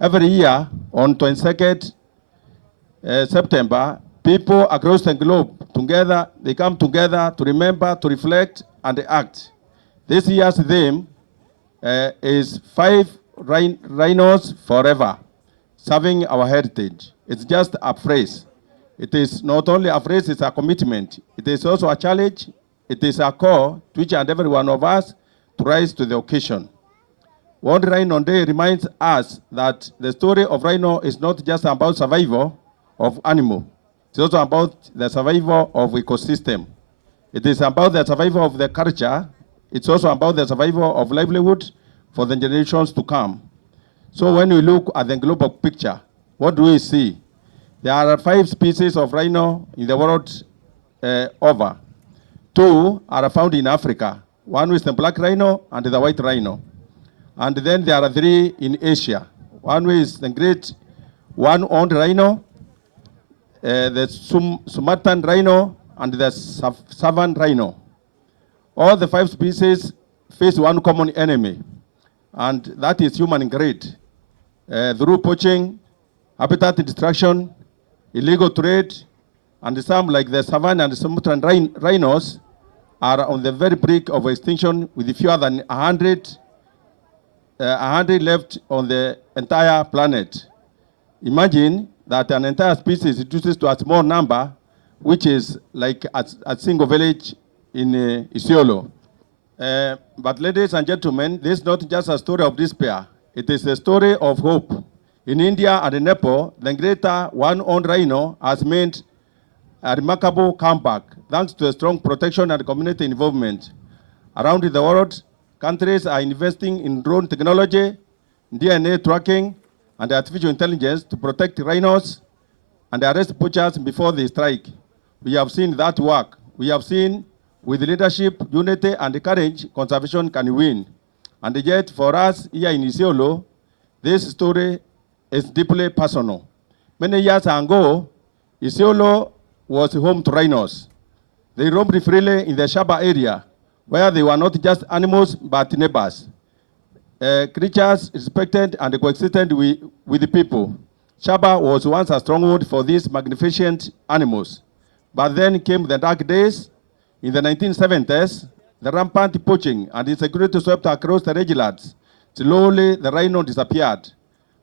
Every year, on 22nd September, people across the globe together, they come together to remember, to reflect, and act. This year's theme is 5 rhinos forever, serving our heritage. It's just a phrase. It is not only a phrase, it's a commitment. It is also a challenge. It is a call to each and every one of us to rise to the occasion. World Rhino Day reminds us that the story of rhino is not just about survival of animal. It's also about the survival of ecosystem. It is about the survival of the culture. It's also about the survival of livelihood for the generations to come. So when we look at the global picture, what do we see? There are 5 species of rhino in the world over. 2 are found in Africa. One is the black rhino and the white rhino. And then there are 3 in Asia. One is the great one-horned rhino, the Sumatran rhino, and the Savan rhino. All the 5 species face one common enemy, and that is human greed. Through poaching, habitat destruction, illegal trade, and some like the Savan and the Sumatran rhinos are on the very brink of extinction with fewer than 100 left on the entire planet. Imagine that an entire species reduces to a small number, which is like a single village in Isiolo. But ladies and gentlemen, this is not just a story of despair. It is a story of hope. In India and in Nepal, the greater one-horned rhino has made a remarkable comeback thanks to a strong protection and community involvement. Around the world, countries are investing in drone technology, DNA tracking, and artificial intelligence to protect rhinos and arrest poachers before they strike. We have seen that work. We have seen with leadership, unity, and courage, conservation can win. And yet, for us here in Isiolo, this story is deeply personal. Many years ago, Isiolo was home to rhinos. They roamed freely in the Shaba area, where they were not just animals, but neighbors. Creatures respected and coexisted with the people. Shaba was once a stronghold for these magnificent animals. But then came the dark days. In the 1970s, the rampant poaching and insecurity swept across the rangelands. Slowly, the rhino disappeared.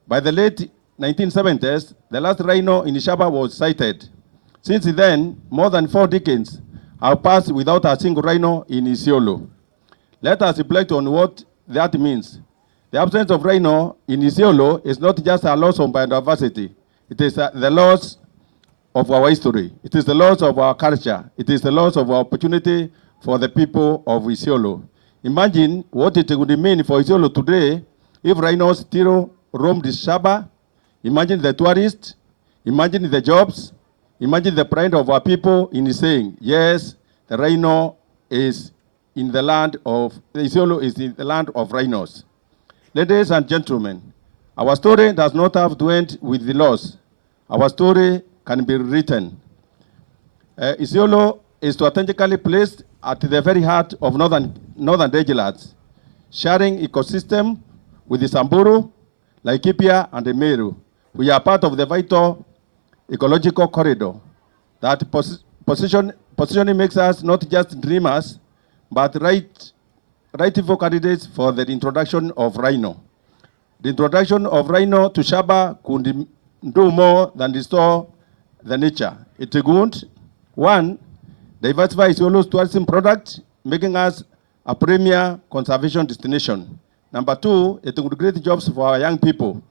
By the late 1970s, the last rhino in Shaba was sighted. Since then, more than 4 decades have passed without a single rhino in Isiolo. Let us reflect on what that means. The absence of rhino in Isiolo is not just a loss of biodiversity. It is the loss of our history. It is the loss of our culture. It is the loss of our opportunity for the people of Isiolo. Imagine what it would mean for Isiolo today if rhinos still roamed Shaba. Imagine the tourists. Imagine the jobs. Imagine the pride of our people in saying, yes, the rhino is in the land of, Isiolo is in the land of rhinos. Ladies and gentlemen, our story does not have to end with the loss. Our story can be written. Isiolo is strategically placed at the very heart of northern rangelands, sharing ecosystem with the Samburu, Laikipia, and the Meru. We are part of the vital ecological corridor. That positioning makes us not just dreamers, but rightful candidates for the introduction of rhino. The introduction of rhino to Shaba could do more than restore the nature. It would, 1, diversify Isiolo's tourism product, making us a premier conservation destination. Number 2, it would create jobs for our young people.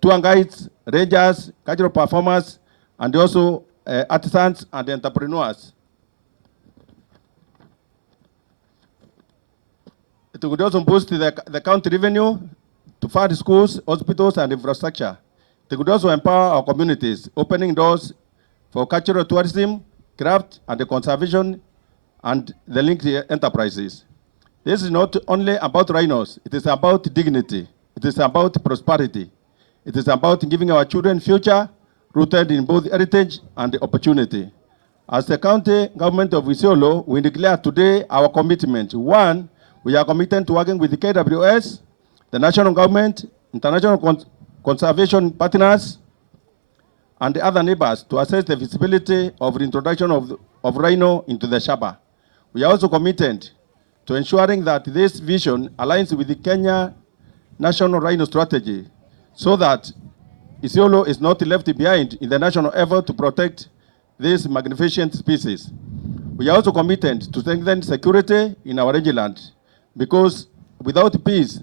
Tour guides, rangers, cultural performers, and also artisans and entrepreneurs. It would also boost the county revenue to fund schools, hospitals, and infrastructure. It would also empower our communities, opening doors for cultural tourism, craft, and the conservation, and the linked enterprises. This is not only about rhinos, it is about dignity, it is about prosperity. It is about giving our children future rooted in both heritage and opportunity. As the county government of Isiolo, we declare today our commitment. 1, we are committed to working with the KWS, the national government, international conservation partners and the other neighbors to assess the feasibility of reintroduction of rhino into the Shaba. We are also committed to ensuring that this vision aligns with the Kenya National Rhino Strategy so that Isiolo is not left behind in the national effort to protect this magnificent species. We are also committed to strengthen security in our rangeland because without peace,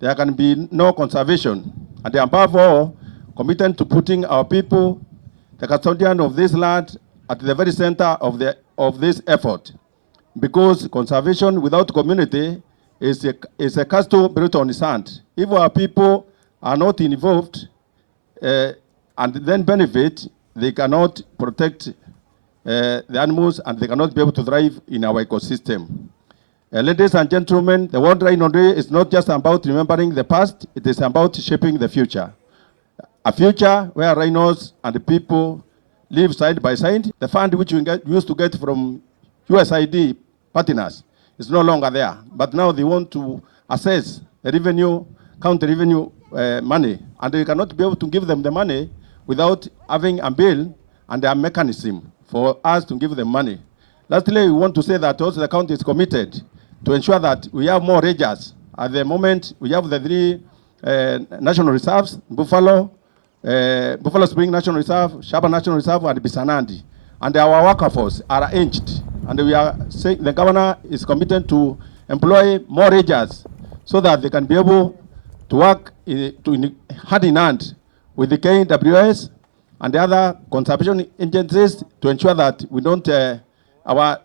there can be no conservation. And above all, committed to putting our people, the custodian of this land, at the very center of this effort. Because conservation without community is a castle built on sand. If our people are not involved and then benefit, they cannot protect the animals and they cannot be able to thrive in our ecosystem. Ladies and gentlemen, the World Rhino Day is not just about remembering the past, it is about shaping the future. A future where rhinos and the people live side by side. The fund which we used to get from USAID partners is no longer there, but now they want to assess the revenue, count the revenue money, and they cannot be able to give them the money without having a bill and a mechanism for us to give them money. Lastly, we want to say that also the county is committed to ensure that we have more rangers. At the moment, we have the 3 national reserves, Buffalo Spring National Reserve, Shaba National Reserve, and Bisanandi. And our workforce are aged. And we are saying the governor is committed to employ more rangers so that they can be able to work hand in hand with the KWS and the other conservation agencies to ensure that we don't, our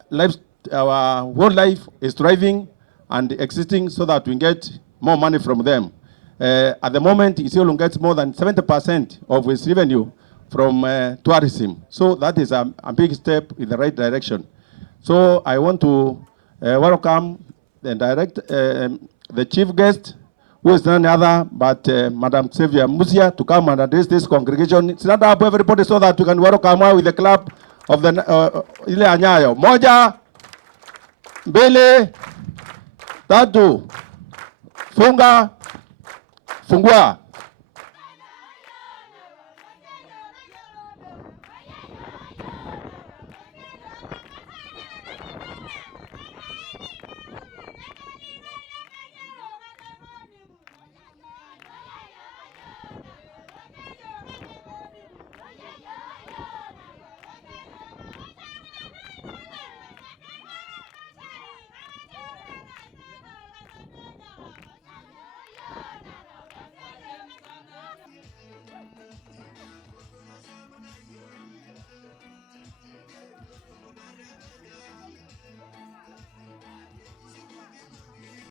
wildlife is thriving and existing so that we get more money from them. At the moment, Isiolo gets more than 70% of its revenue from tourism. So that is a big step in the right direction. So I want to welcome the chief guest, who is none other but Madam Xavier Musia, to come and address this congregation. Stand up, everybody, so that we can welcome her with the clap of the ile anyayo. Moja, mbili, tatu, funga, fungua.